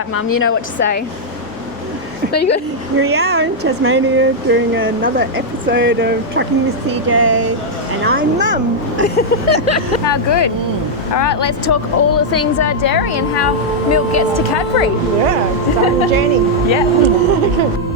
right, Mum, you know what to say. No, you got... Here we are in Tasmania doing another episode of Trucking with CJ, and I'm Mum. How good. All right, let's talk all the things dairy and how milk gets to Cadbury. Yeah, starting the journey. Yeah.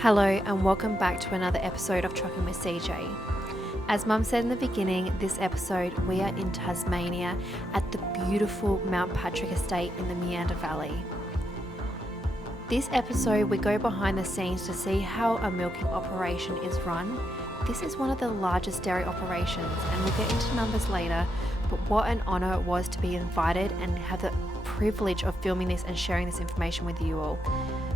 Hello and welcome back to another episode of Trucking with CJ. As Mum said in the beginning, this episode we are in Tasmania at the beautiful Mount Paddock estate in the Meander Valley. This episode we go behind the scenes to see how a milking operation is run. This is one of the largest dairy operations and we'll get into numbers later, but what an honour it was to be invited and have the privilege of filming this and sharing this information with you all.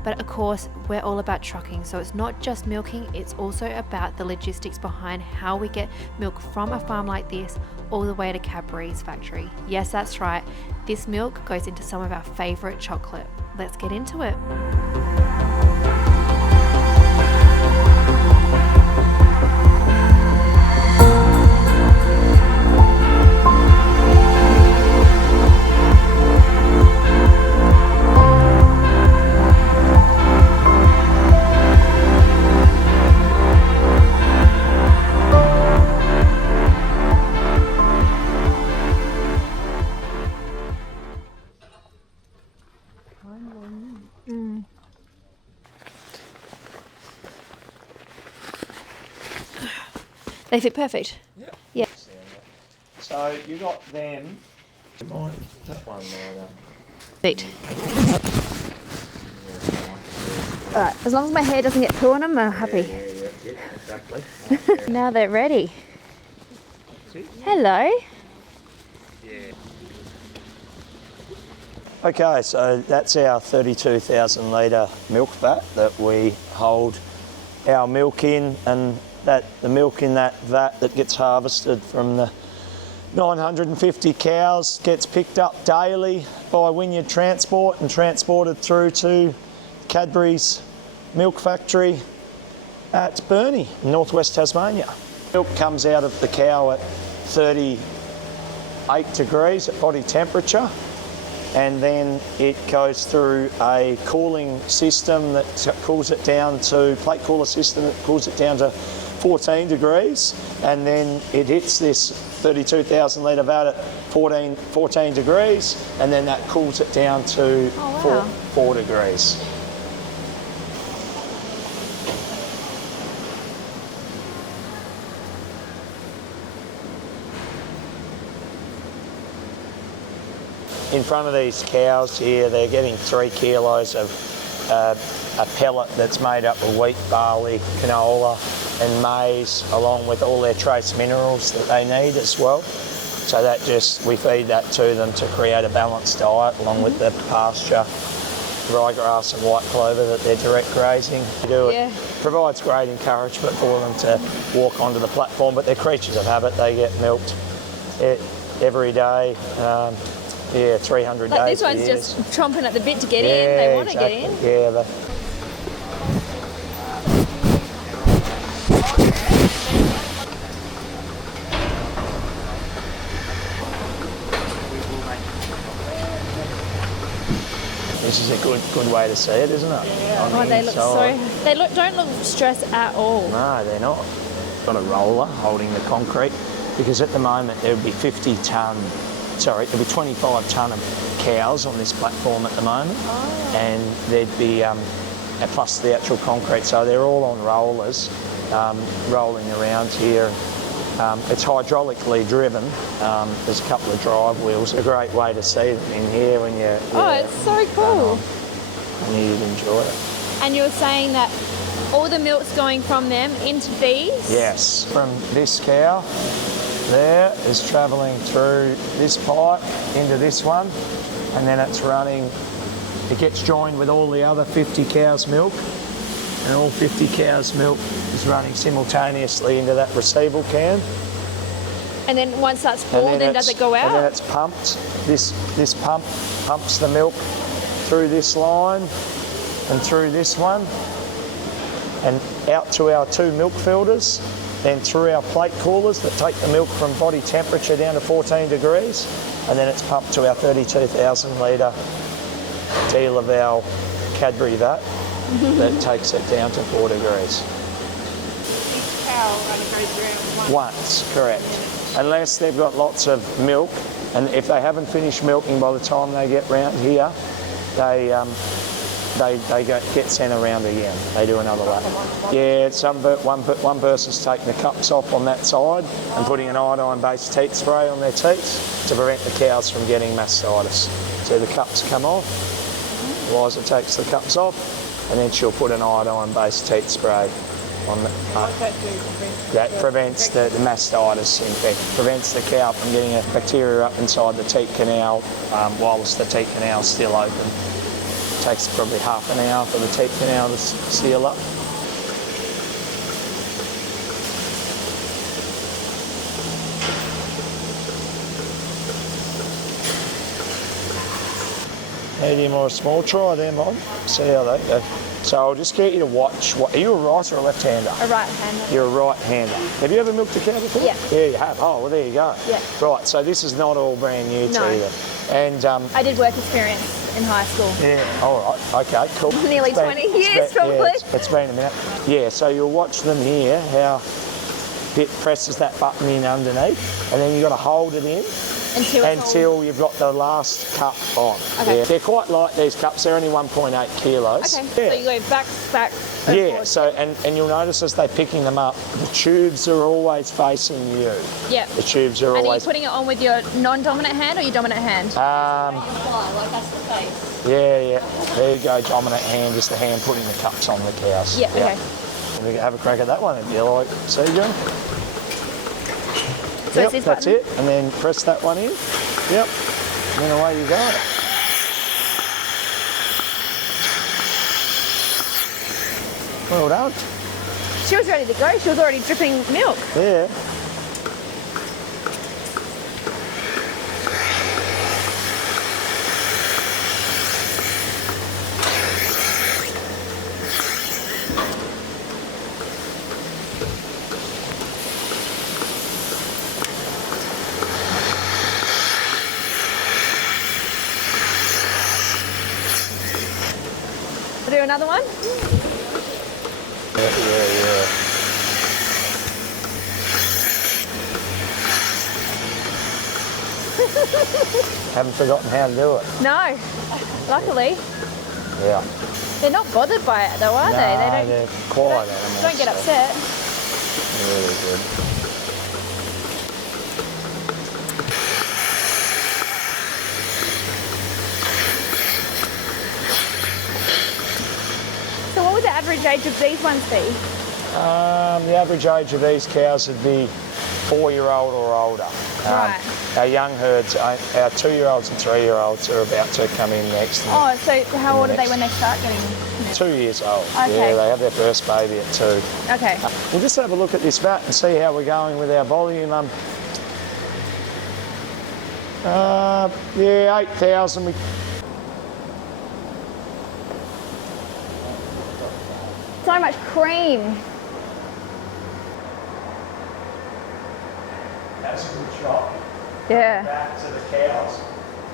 But of course, we're all about trucking, so it's not just milking, it's also about the logistics behind how we get milk from a farm like this all the way to Cadbury's factory. Yes, that's right, this milk goes into some of our favourite chocolate. Let's get into it. They fit perfect. Yeah. So you got them. That one there. Fit. Alright, as long as my hair doesn't get poo on them, I'm happy. Yeah, exactly. Now they're ready. Hello. Okay, so that's our 32,000 litre milk vat that we hold our milk in, and that the milk in that vat that gets harvested from the 950 cows gets picked up daily by Wynyard Transport and transported through to Cadbury's milk factory at Burnie, northwest Tasmania. Milk comes out of the cow at 38 degrees at body temperature, and then it goes through a cooling system that cools it down to, plate cooler system that cools it down to 14 degrees, and then it hits this 32,000 litre vat at 14 degrees, and then that cools it down to 4 degrees. In front of these cows here, they're getting 3 kilos of a pellet that's made up of wheat, barley, canola and maize, along with all their trace minerals that they need as well. So that we feed that to them to create a balanced diet, along with the pasture, ryegrass and white clover that they're direct grazing. It provides great encouragement for them to walk onto the platform, but they're creatures of habit. They get milked every day. 300 like days. This one's just chomping at the bit to get in. They want to get in. Yeah. This is a good way to see it, isn't it? Yeah. On Oh, the they look inside. so. They don't look stressed at all. No, they're not. Got a roller holding the concrete because at the moment there would be 25 tonne of cows on this platform at the moment, and there'd be plus the actual concrete. So they're all on rollers, rolling around here. It's hydraulically driven. There's a couple of drive wheels. A great way to see them in here when you're. Oh, it's so cool. And you'd enjoy it. And you were saying that all the milk's going from them into these? Yes, from this cow there is travelling through this pipe into this one, and then it's running. It gets joined with all the other 50 cows' milk, and all 50 cows' milk is running simultaneously into that receival can. And then once that's full, then does it go out? And then it's pumped. This pump pumps the milk through this line and through this one, and out to our 2 milk filters, then through our plate coolers that take the milk from body temperature down to 14 degrees, and then it's pumped to our 32,000 litre dealer valve Cadbury vat that takes it down to 4 degrees. Each cow only goes around Once, correct. Unless they've got lots of milk, and if they haven't finished milking by the time they get round here, they get sent around again. They do another lap. Yeah, one person's taking the cups off on that side and putting an iodine-based teat spray on their teats to prevent the cows from getting mastitis. So the cups come off, Liza takes the cups off, and then she'll put an iodine-based teat spray on the. That prevents the mastitis infection, prevents the cow from getting a bacteria up inside the teat canal whilst the teat canal's still open. Takes probably half an hour for the teat canal to seal up. Medium or a small, try them on, see how they go. So I'll just get you to watch. Are you a right or a left-hander? A right-hander. You're a right-hander. Have you ever milked a cow before? Yeah. Yeah, you have. Oh, well, there you go. Yeah. Right, so this is not all brand new No. to you. And I did work experience in high school. yeah, all right, okay, cool. Nearly 20 years, probably. Yeah, it's been a minute. Yeah, so you'll watch them here, how it presses that button in underneath, and then you've got to hold it in until you've got the last cup on. Okay. Yeah. They're quite light, these cups. They're only 1.8 kilos. Okay, Yeah. so you go back. Yeah, forward. so, and you'll notice as they're picking them up, the tubes are always facing you. Yeah. The tubes are And are you always... putting it on with your non-dominant hand or your dominant hand? Yeah. There you go, dominant hand is the hand putting the cups on the cows. Yeah, okay. And we can have a crack at that one if you like. See, John? So Yep, it's this that's button? it. And then press that one in. Yep. And then away you go. Well done. She was ready to go. She was already dripping milk. Yeah. We'll do another one. Yeah. Haven't forgotten how to do it. No, luckily. Yeah. They're not bothered by it though, are they? No, they're quiet animals. Don't get so upset. Really good. So what would the average age of these ones be? The average age of these cows would be 4-year-old or older. Right. Our young herds, our 2-year-olds and 3-year-olds are about to come in next. Oh, so how old are they when they start getting milk? 2 years old. Okay. Yeah, they have their first baby at 2. Okay. We'll just have a look at this vat and see how we're going with our volume. Yeah, 8,000. So much cream. That's a good shot. Yeah. Back to the cows.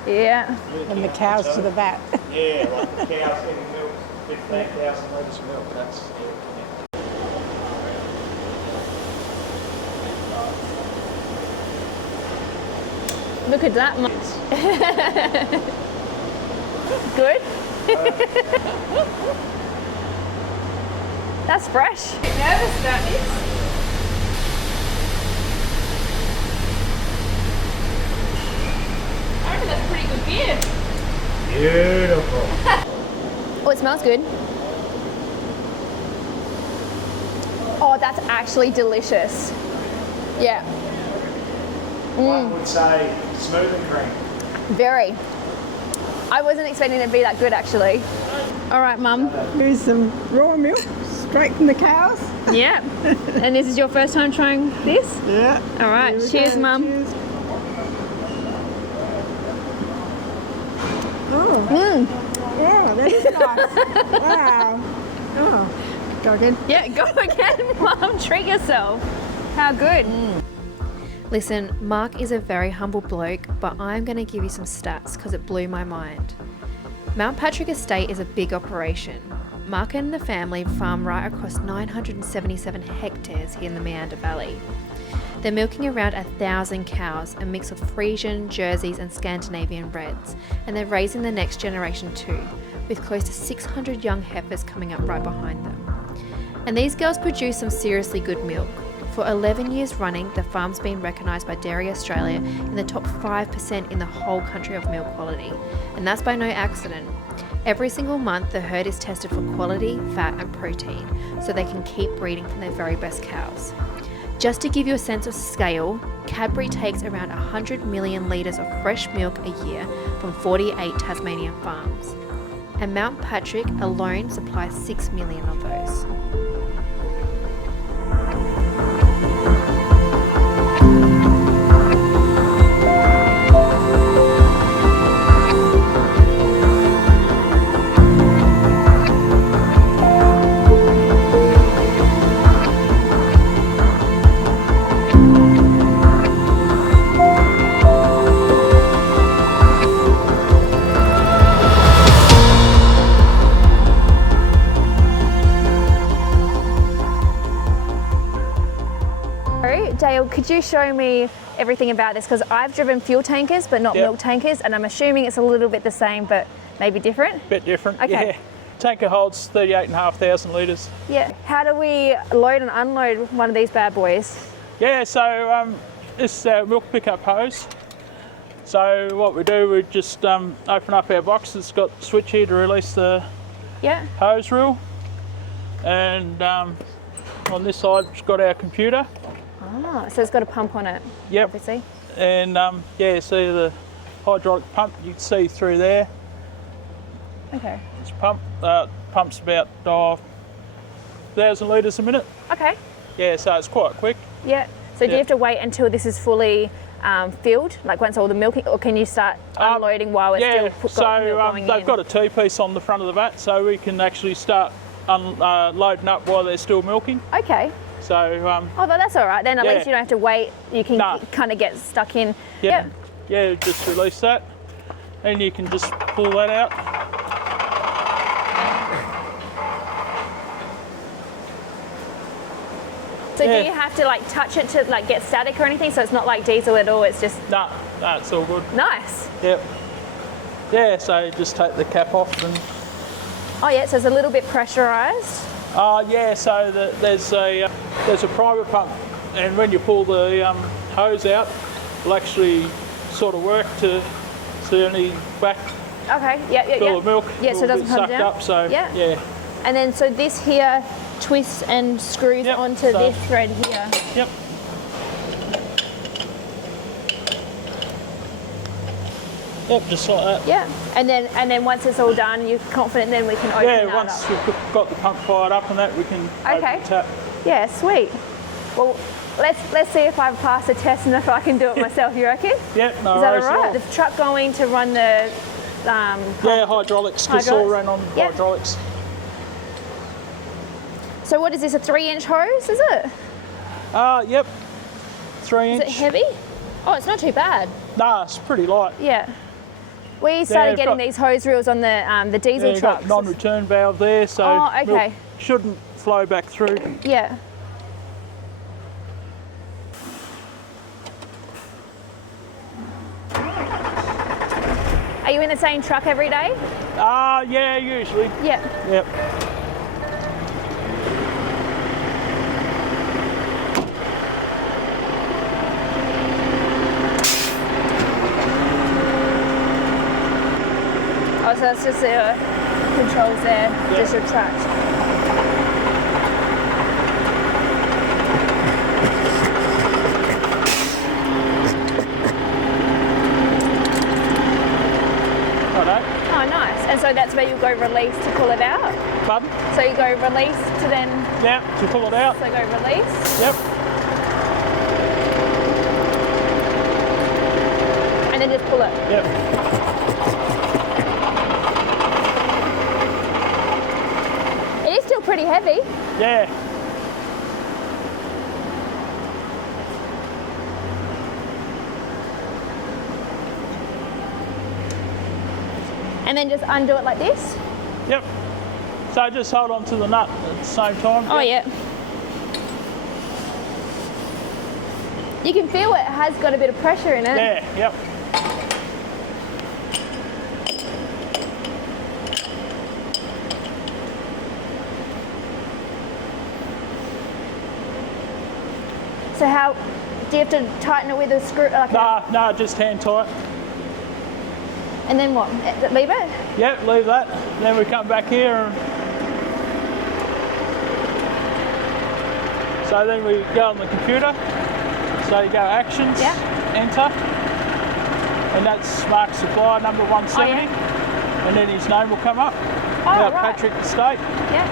Yeah. And the cows to the vat. Yeah, like the cows getting milk, 15,000 litres of milk. That's Look at that. Good. That's fresh. Nervous about this. I reckon that's pretty good beer. beautiful. Oh, it smells good. Oh, that's actually delicious. Yeah. One would say smooth and cream. Very. I wasn't expecting it to be that good, actually. All right, Mum. Here's some raw milk straight from the cows. Yeah. And this is your first time trying this? Yeah. All right. Here we Cheers, go. Mum. Cheers. Oh. Yeah, that is nice. Wow. Oh, go again. Yeah, go again, Mum. Treat yourself. How good. Listen, Mark is a very humble bloke, but I'm going to give you some stats because it blew my mind. Mount Patrick Estate is a big operation. Mark and the family farm right across 977 hectares here in the Meander Valley. They're milking around 1,000 cows, a mix of Friesian, Jerseys and Scandinavian reds, and they're raising the next generation too, with close to 600 young heifers coming up right behind them. And these girls produce some seriously good milk. For 11 years running, the farm's been recognised by Dairy Australia in the top 5% in the whole country of milk quality, and that's by no accident. Every single month, the herd is tested for quality, fat and protein, so they can keep breeding from their very best cows. Just to give you a sense of scale, Cadbury takes around 100 million litres of fresh milk a year from 48 Tasmanian farms, and Mount Patrick alone supplies 6 million of those. Dale, could you show me everything about this? Because I've driven fuel tankers, but not milk tankers, and I'm assuming it's a little bit the same, but maybe different? Bit different, Okay. yeah. Tanker holds 38,500 litres. Yeah. How do we load and unload one of these bad boys? Yeah, so this is our milk pickup hose. So what we do, we just open up our box. It's got the switch here to release the Yeah. hose reel. And on this side, it's got our computer. Oh, so it's got a pump on it, Yep. obviously. And yeah, see the hydraulic pump, you can see through there. Okay. It's pumps about 1,000 litres a minute. Okay. Yeah, so it's quite quick. Yeah. So do you Yeah. have to wait until this is fully filled, like once all the milking, or can you start unloading while it's Yeah, still got milk going they've in? got a T-piece on the front of the vat, so we can actually start loading up while they're still milking. Okay. So Oh, but that's all right then. At Yeah. least you don't have to wait. You can Nah. kind of get stuck in. yeah, yeah, just release that, and you can just pull that out. So Yeah. do you have to like touch it to like get static or anything? So it's not like diesel at all. It's just No, it's all good. nice. Yep. Yeah, so you just take the cap off and. Oh yeah, so it's a little bit pressurized. Yeah, so there's a primer pump, and when you pull the hose out, it'll actually sort of work to any back Okay. Yeah. full of milk. Yeah, so it will doesn't be come sucked down. up. So Yeah. yeah. And then so this here twists and screws Yep, onto so- this thread here. Yep. Yep, just like that. Yeah. And then once it's all done, you're confident then we can open Yeah, that once up. we've got the pump fired up and that, we can Okay. open the tap. Yeah, sweet. Well, let's see if I pass the test and if I can do it myself. You reckon? Yep, no Is that worries all at right? all. The truck going to run the Yeah, hydraulics, just all ran on Yep. hydraulics. So what is this, a 3-inch hose, is it? Yep, 3 Is inch. it heavy? Oh, it's not too bad. Nah, it's pretty light. Yeah. We started you've getting got- these hose reels on the diesel You've got trucks. non-return valve there, so Oh, okay. milk shouldn't flow back through. Yeah. Are you in the same truck every day? Yeah, usually. Yeah. Yep. Oh, so it's just the controls there, just retract. Righto. Oh, nice. And so that's where you go release to pull it out? Pardon? So you go release to then, Yep, to pull it out. so go release, Yep. and then just pull it. Yep. It is still pretty heavy. Yeah. And then just undo it like this. Yep. So just hold on to the nut at the same time. Oh, yeah. You can feel it has got a bit of pressure in it. Yeah, yep. So how, do you have to tighten it with a screw? Like No, just hand tight. and then what? Leave it? Yep, leave that. Then we come back here and so then we go on the computer. So you go actions, Yeah. enter, and that's Mark Supply number 170. And then his name will come up. Oh, Mount right. Patrick Estate. Yeah.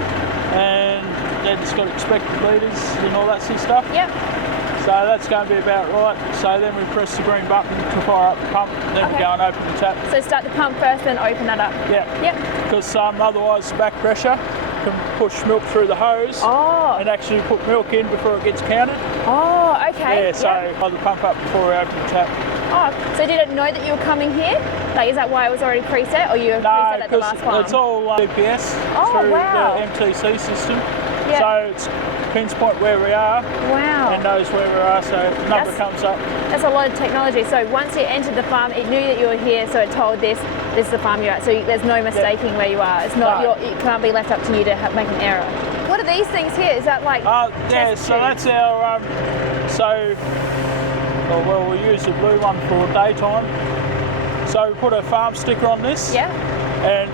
And then it's got expected litres and all that sort of stuff. Yep. So that's going to be about right. So then we press the green button to fire up the pump, then we Okay. go and open the tap. So start the pump first, then open that up. Yeah. Yep. Because otherwise back pressure can push milk through the hose Oh. and actually put milk in before it gets counted. Oh, okay. Yeah, so hold the pump up before we open the tap. Oh, so did it know that you were coming here? Like, is that why it was already preset, or you were No, preset at the because last one? it's all GPS Oh, through wow. the MTC system. Yeah. So it's pinpoint where we are Wow. and knows where we are, so the number That's- comes up. That's a lot of technology. So once you entered the farm, it knew that you were here, so it told this is the farm you're at. So there's no mistaking where you are. It's not No. it can't be left up to you to make an error. What are these things here? Is that like Yeah, test so tubes? that's our, well, we use the blue one for daytime. So we put a farm sticker on this Yeah. and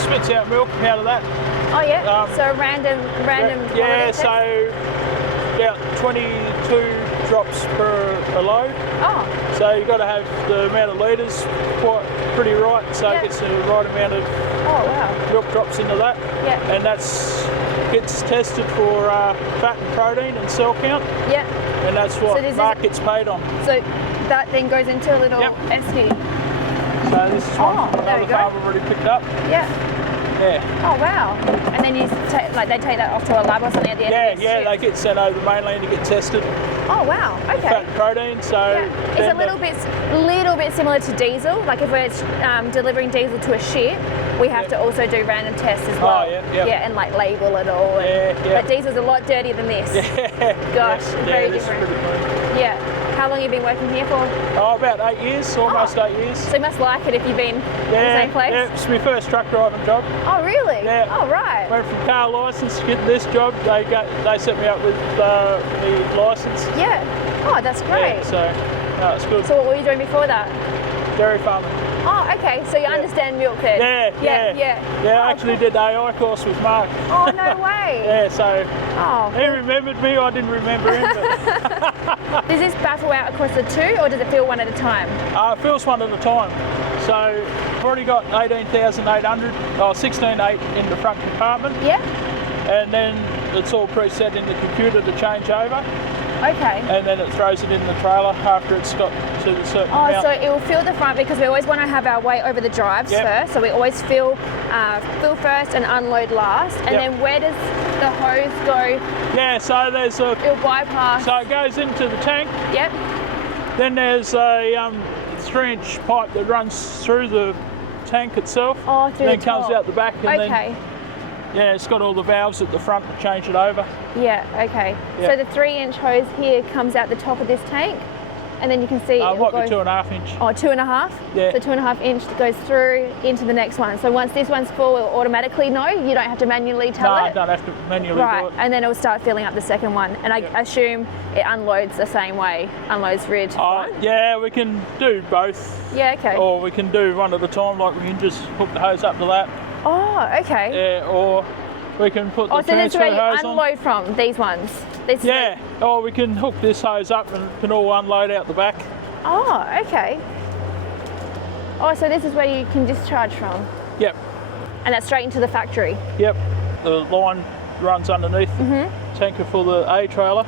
spits out milk out of that. Oh yeah. Um, So random. Yeah, quality test? so about 22 drops per a load. Oh. So you've got to have the amount of litres pretty right, so Yeah. it gets the right amount of Oh wow. milk drops into that. Yeah. And gets tested for fat and protein and cell count, Yeah. and that's So what this is- Mark gets paid on. So that then goes into a little Yep. SQ. So this is one from there we another go. farm I've already picked up. Yeah. Yeah. Oh wow. And then you they take that off to a lab or something at the end Yeah, of this yeah, shift? they get sent over the mainland to get tested. Oh wow. Fat Okay. and protein, so Yeah. It's a then little bit similar to diesel. Like if we're delivering diesel to a ship, we have to also do random tests as well. Oh, yeah. Yeah, and like label it all. And, Yeah. But diesel's a lot dirtier than this. Yeah. Gosh, yeah, very this is different. pretty clean. Yeah. How long have you been working here for? Oh, about 8 years, almost 8 years. So you must like it if you've been in the same place. Yeah, it's my first truck driving job. Oh really? Yeah. Oh right. Went from car licence to get this job. They set me up with the licence. Yeah. Oh, that's great. Yeah, so no, it's good. So what were you doing before that? Dairy farming. Oh, okay. So you understand milk then? Yeah. Yeah. Yeah, Oh, I actually did the AI course with Mark. Oh no way. Yeah, so Oh. he remembered me. I didn't remember him. But Does this battle out across the two, or does it feel one at a time? it feels one at a time. So I've already got 18,800, 16.8 in the front compartment, Yeah. and then it's all preset in the computer to change over, Okay. and then it throws it in the trailer after it's got to the certain Oh, amount. so it will fill the front because we always want to have our weight over the drives Yep. first. So we always fill first and unload last. And Yep. then where does the hose go? Yeah, so there's It'll bypass. so it goes into the tank. Yep. Then there's a 3-inch pipe that runs through the tank itself. Oh, and through then the comes top. out the back, and Okay. then it's got all the valves at the front to change it over. Yeah, okay. Yeah. So the 3-inch hose here comes out the top of this tank, and then you can see It it'll might be go- 2.5 inch. Oh, 2.5? Yeah. So 2.5 inch goes through into the next one. So once this one's full, it'll automatically know. You don't have to manually tell No, I it. don't have to manually Right, do it. and then it'll start filling up the second one. And I Yeah. assume it unloads the same way, unloads rear to front. Yeah, we can do both. Yeah, okay. Or we can do one at a time, like we can just hook the hose up to that. Oh, okay. Yeah, or we can put the Oh, so this is transfer where you hose on. unload from, these ones? This is Yeah, or we can hook this hose up and it can all unload out the back. Oh, okay. Oh, so this is where you can discharge from? Yep, And that's straight into the factory? yep. The line runs underneath Mm-hmm. the tanker for the A trailer,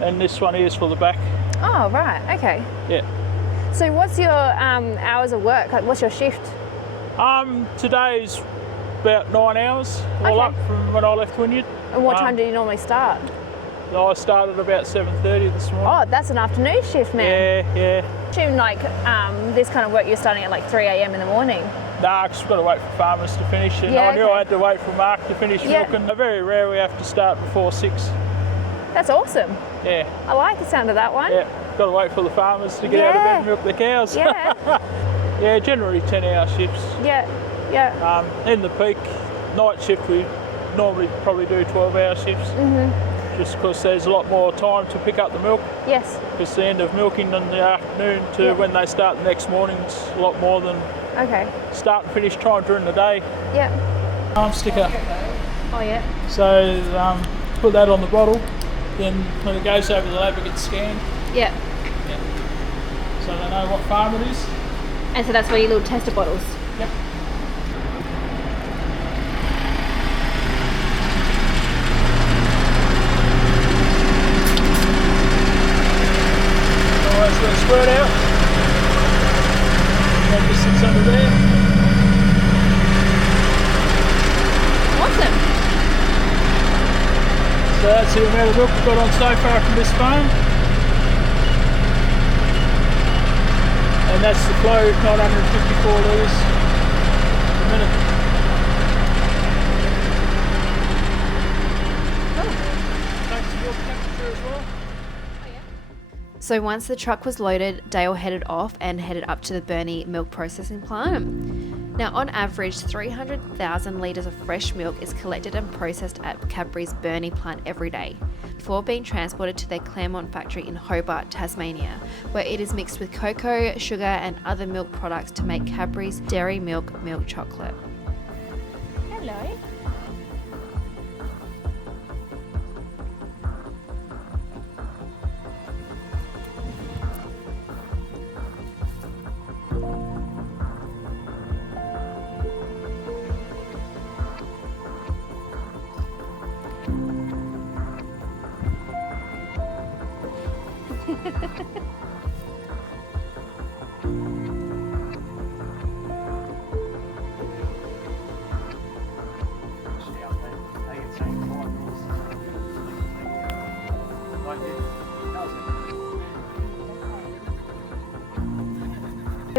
and this one here is for the back. Oh, right, okay. Yeah. So what's your hours of work? Like, what's your shift? Today's about 9 hours, all Okay. up from when I left Wynyard. And what time do you normally start? I started about 7:30 this morning. Oh, that's an afternoon shift, man. Yeah. Assume like this kind of work you're starting at like 3 a.m. in the morning. Nah, 'cause we've got to wait for farmers to finish, and Yeah, I knew okay. I had to wait for Mark to finish Yeah. milking. Very rare we have to start before 6. That's awesome. Yeah, I like the sound of that one. yeah. Got to wait for the farmers to get out of bed and milk their cows. Yeah, Yeah, generally 10-hour shifts. yeah, yeah. In the peak night shift, we normally probably do 12-hour shifts. Just because there's a lot more time to pick up the milk. Yes. It's the end of milking in the afternoon to Yeah. when they start the next morning. It's a lot more than Okay. start and finish time during the day. Yeah. Arm sticker. Oh, yeah. So put that on the bottle. Then when it goes over the lab, it gets scanned. Yeah. So they know what farm it is. And so that's where your little tester bottles. Yep. Always got a squirt out. That just sits under there. Awesome. So that's the amount of milk we've got on so far from this farm. And that's the flow, 954 litres a minute. Takes the milk temperature as well. So once the truck was loaded, Dale headed off and headed up to the Burnie Milk Processing plant. Now, on average, 300,000 litres of fresh milk is collected and processed at Cadbury's Burnie plant every day, before being transported to their Claremont factory in Hobart, Tasmania, where it is mixed with cocoa, sugar and other milk products to make Cadbury's Dairy Milk Chocolate. Hello.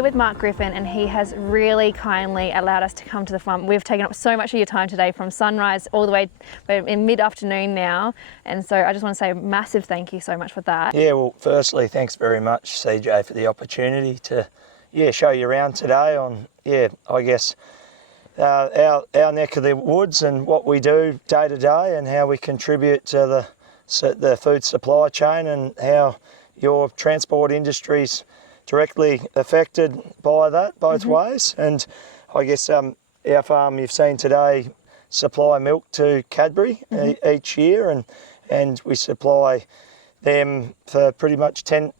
With Mark Griffin, and he has really kindly allowed us to come to the farm. We've taken up so much of your time today, from sunrise all the way, we're in mid-afternoon now, and so I just want to say a massive thank you so much for that. Yeah, well, firstly, thanks very much, CJ, for the opportunity to, show you around today on, I guess, our neck of the woods and what we do day to day and how we contribute to the food supply chain and how your transport industry's directly affected by that both ways. And I guess our farm you've seen today supply milk to Cadbury each year, and we supply them for pretty much 10,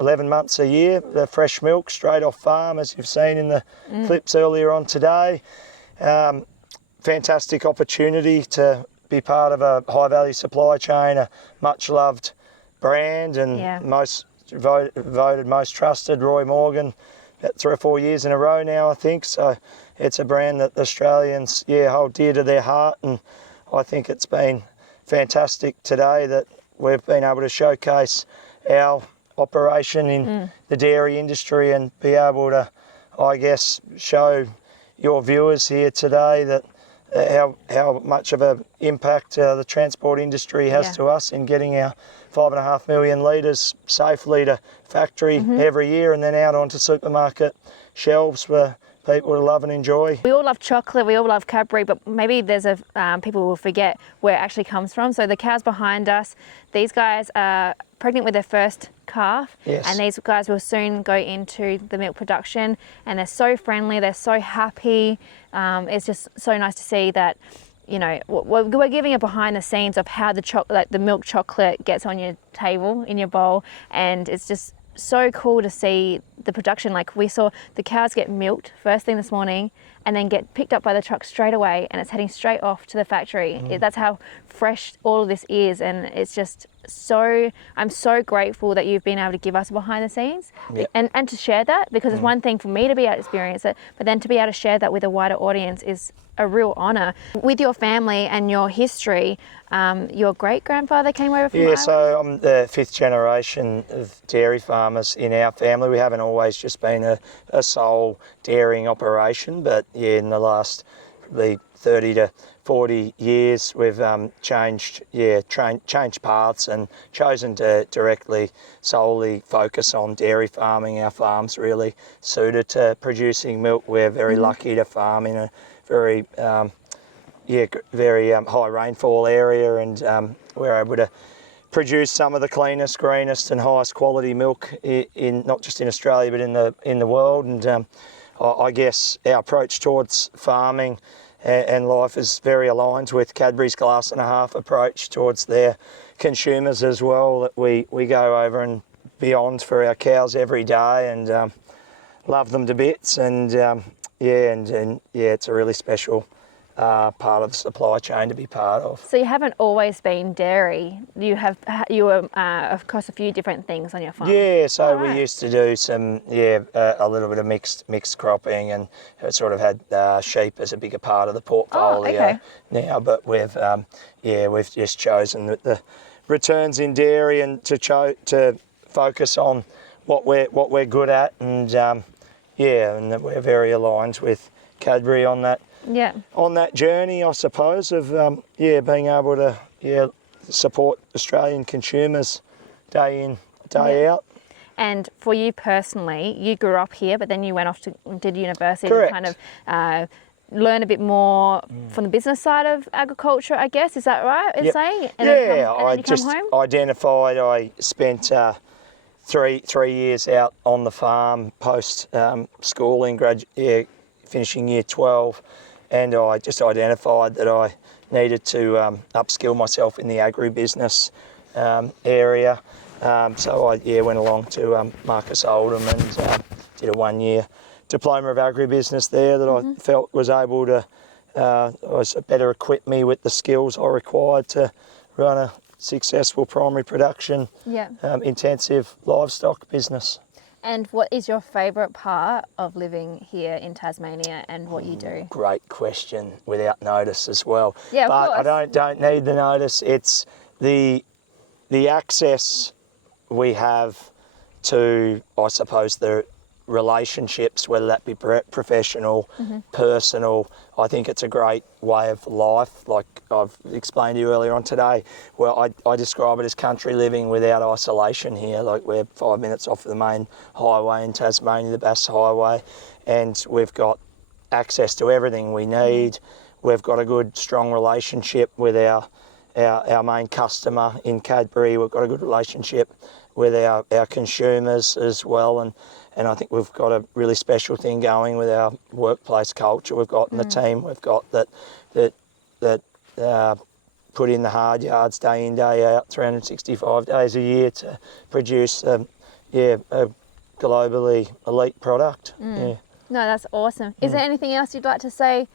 11 months a year, the fresh milk straight off farm, as you've seen in the clips earlier on today. Fantastic opportunity to be part of a high value supply chain, a much loved brand, and most voted most trusted, Roy Morgan, about 3 or 4 years in a row now, I think. So it's a brand that the Australians hold dear to their heart, and I think it's been fantastic today that we've been able to showcase our operation in the dairy industry and be able to, I guess, show your viewers here today that how much of an impact the transport industry has to us in getting our 5.5 million litres safely to factory every year and then out onto supermarket shelves for people to love and enjoy. We all love chocolate, we all love Cadbury, but maybe there's people will forget where it actually comes from. So the cows behind us, these guys are pregnant with their first calf, and these guys will soon go into the milk production, and they're so friendly, they're so happy. It's just so nice to see that, you know, we're giving a behind the scenes of how the milk chocolate gets on your table, in your bowl, and it's just so cool to see the production. Like, we saw the cows get milked first thing this morning and then get picked up by the truck straight away, and it's heading straight off to the factory. That's how fresh all of this is, and it's just I'm so grateful that you've been able to give us behind the scenes and to share that, because it's one thing for me to be able to experience it, but then to be able to share that with a wider audience is a real honour. With your family and your history, your great-grandfather came over from Ireland? So I'm the 5th generation of dairy farmers in our family. We haven't always just been a sole dairying operation, but in the last probably 30 to 40 years we've changed paths and chosen to directly solely focus on dairy farming. Our farm's really suited to producing milk. We're very lucky to farm in a very high rainfall area, and we're able to produce some of the cleanest, greenest and highest quality milk in not just in Australia but in the world. And I guess our approach towards farming and life is very aligned with Cadbury's glass and a half approach towards their consumers as well, that we go over and beyond for our cows every day and love them to bits, and it's a really special part of the supply chain to be part of. So you haven't always been dairy. You were across a few different things on your farm. Yeah, so we used to do some a little bit of mixed cropping, and sort of had sheep as a bigger part of the portfolio now. But we've just chosen the returns in dairy and to focus on what we're good at, and and that we're very aligned with Cadbury on that. Yeah. On that journey, I suppose, of being able to support Australian consumers day in, day out. And for you personally, you grew up here, but then you went off to did university Correct. to kind of learn a bit more from the business side of agriculture, I guess. Is that right? It's saying? And I just identified. I spent 3 years out on the farm post schooling, finishing year 12. And I just identified that I needed to upskill myself in the agribusiness area. So I went along to Marcus Oldham and did a 1-year diploma of agribusiness there that I felt was able to better equip me with the skills I required to run a successful primary production intensive livestock business. And what is your favourite part of living here in Tasmania and what you do? Great question, without notice as well. Yeah, but of course. I don't need the notice. It's the access we have to, I suppose, the relationships, whether that be professional, personal. I think it's a great way of life, like I've explained to you earlier on today. Well, I describe it as country living without isolation here. Like, we're 5 minutes off the main highway in Tasmania, the Bass Highway, and we've got access to everything we need. We've got a good, strong relationship with our main customer in Cadbury. We've got a good relationship with our consumers as well, and I think we've got a really special thing going with our workplace culture we've got in the team. We've got that put in the hard yards day in, day out, 365 days a year to produce a globally elite product. No, that's awesome. Is there anything else you'd like to say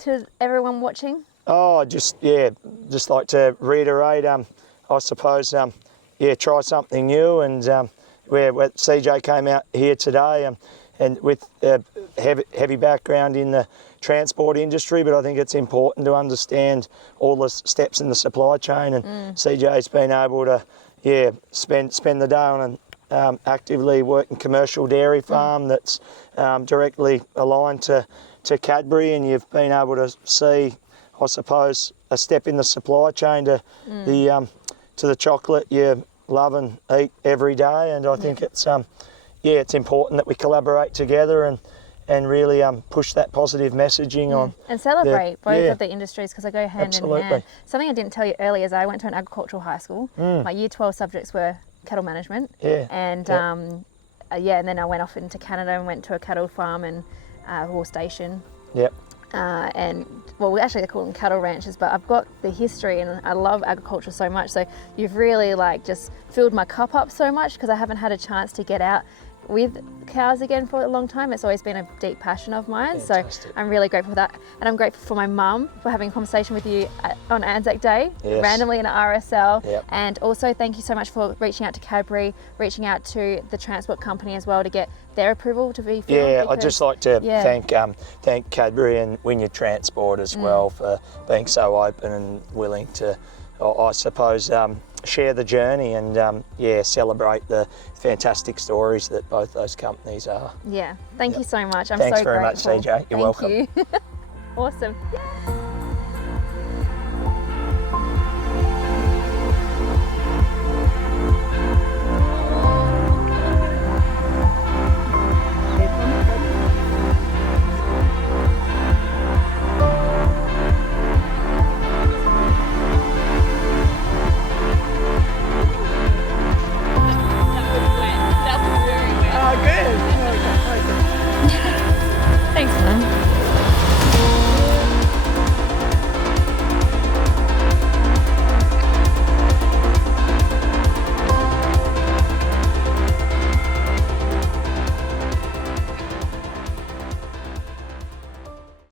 to everyone watching? Oh, just like to reiterate, I suppose, try something new, and where CJ came out here today and with a heavy background in the transport industry, but I think it's important to understand all the steps in the supply chain, and CJ's been able to spend the day on actively working commercial dairy farm that's directly aligned to Cadbury, and you've been able to see, I suppose, a step in the supply chain to the chocolate you love and eat every day. And I think it's it's important that we collaborate together and really push that positive messaging on. And celebrate both of the industries, because they go hand in hand. Something I didn't tell you earlier is I went to an agricultural high school. My year 12 subjects were cattle management. And and then I went off into Canada and went to a cattle farm and horse station. And well, actually they call them cattle ranches, but I've got the history and I love agriculture so much. So you've really like just filled my cup up so much, because I haven't had a chance to get out with cows again for a long time. It's always been a deep passion of mine. Fantastic. So I'm really grateful for that. And I'm grateful for my mum for having a conversation with you on Anzac Day, randomly in an RSL. And also thank you so much for reaching out to Cadbury, reaching out to the transport company as well to get their approval to be filmed. I'd just like to thank Cadbury and Wynyard Transport as well for being so open and willing to, I suppose, share the journey and celebrate the fantastic stories that both those companies are. Thank you so much. I'm Thanks so very grateful. much, CJ. You're welcome. Thank you. Awesome.